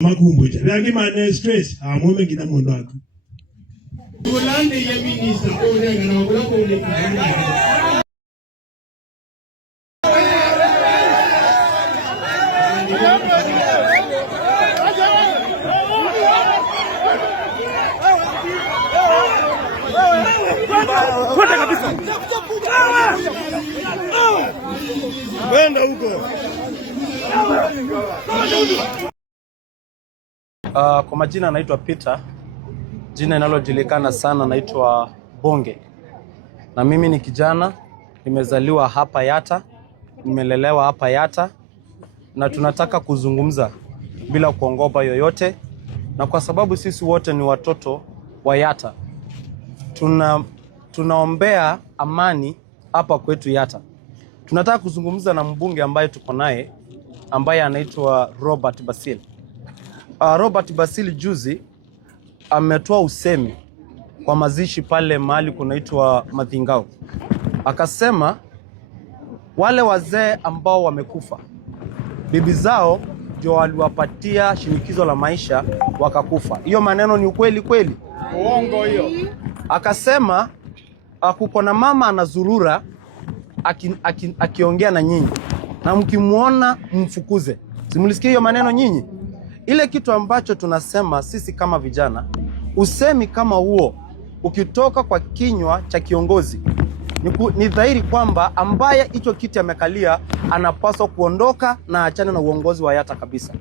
Makumbuja rangi mane stress amome kina mondo wako kulande ya minister ole na kula kule kwenda kabisa kwenda huko. Kwa majina anaitwa Peter, jina linalojulikana sana naitwa Bonge. Na mimi ni kijana, nimezaliwa hapa Yatta, nimelelewa hapa Yatta, na tunataka kuzungumza bila kuongopa yoyote, na kwa sababu sisi wote ni watoto wa Yatta. Tunaombea amani hapa kwetu Yatta. Tunataka kuzungumza na mbunge ambaye tuko naye, ambaye anaitwa Robert Basil. Robert Basil juzi ametoa usemi kwa mazishi pale mahali kunaitwa Mathingao. Akasema wale wazee ambao wamekufa, bibi zao ndio waliwapatia shinikizo la maisha wakakufa. Hiyo maneno ni ukweli kweli? Uongo hiyo. Akasema kuko na mama anazurura akiongea na nyinyi, na mkimuona mfukuze. Simulisikia hiyo maneno nyinyi? Ile kitu ambacho tunasema sisi kama vijana, usemi kama huo ukitoka kwa kinywa cha kiongozi, ni dhahiri kwamba ambaye hicho kiti amekalia anapaswa kuondoka na achane na uongozi wa Yatta kabisa.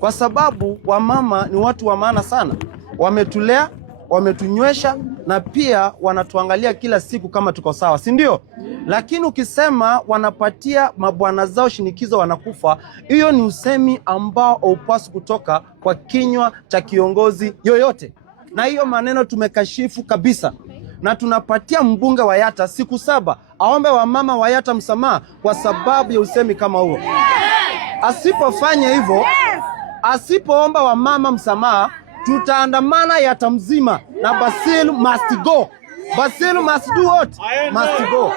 Kwa sababu wamama ni watu wa maana sana. Wametulea, wametunywesha, na pia wanatuangalia kila siku kama tuko sawa, si ndio? Lakini ukisema wanapatia mabwana zao shinikizo wanakufa, hiyo ni usemi ambao haupaswi kutoka kwa kinywa cha kiongozi yoyote. Na hiyo maneno tumekashifu kabisa. Na tunapatia mbunge wa Yatta siku 7 aombe wamama wa Yatta msamaha kwa sababu ya usemi kama huo. Asipofanya hivyo, asipoomba wamama msamaha, tutaandamana Yatta mzima, na Basil must go. Basil must do what? Must go.